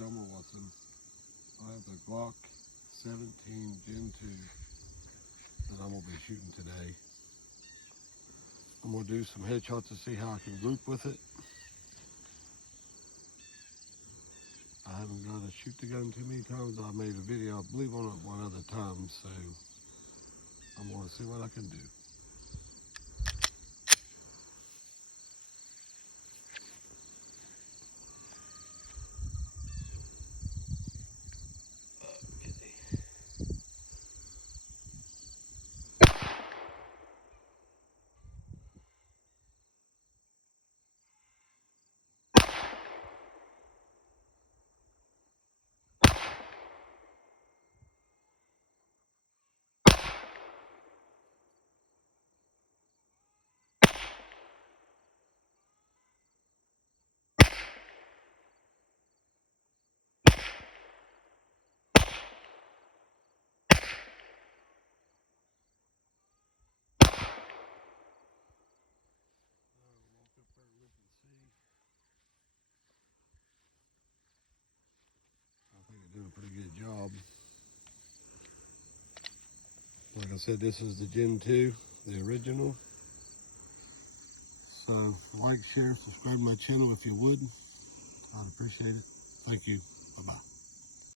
Summer Watson. I have the Glock 17 Gen 2 that I'm going to be shooting today. I'm going to do some headshots to see how I can group with it. I haven't got to shoot the gun too many times. I made a video, I believe, on it one other time, so I'm going to see what I can do. I think I did a pretty good job. Like I said, this is the Gen 2, the original. So like, share, subscribe to my channel if you would. I'd appreciate it. Thank you. Bye-bye.